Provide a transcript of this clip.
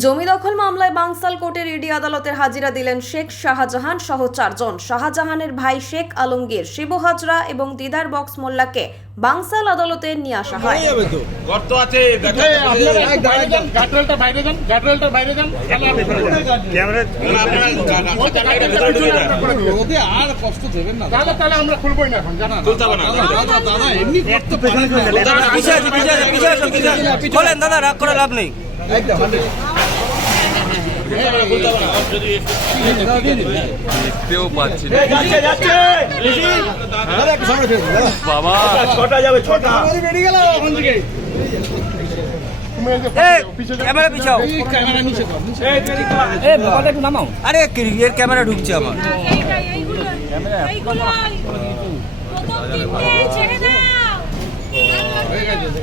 জমি দখল মামলায় বাংসাল কোর্টের ইডি আদালতের হাজিরা দিলেন শেখ শাহজাহান সহ 4 জন। শাহজাহানের ভাই শেখ আলমগীর, শিবু হাজরা এবং দিদার বক্স মোল্লাকে বাংসাল আদালতে নিয়ে আসা হয়। গর্ত আছে, গাটরেলটা বাইরে যান, গাটরেলটা বাইরে যান। ওকে আর কষ্ট দেবেন না দাদা, তাহলে আমরা খুলবই না এখন, জানা দাদা এমনি বলেন দাদা, রাগ করে লাভ নেই। দেখতেও পাচ্ছি না বাবা, ক্যামেরা পিছাও, ক্যামেরা নিচে দাও, একটু নামাও। আরে এর ক্যামেরা ঢুকছে আমার। হয়ে গেছে।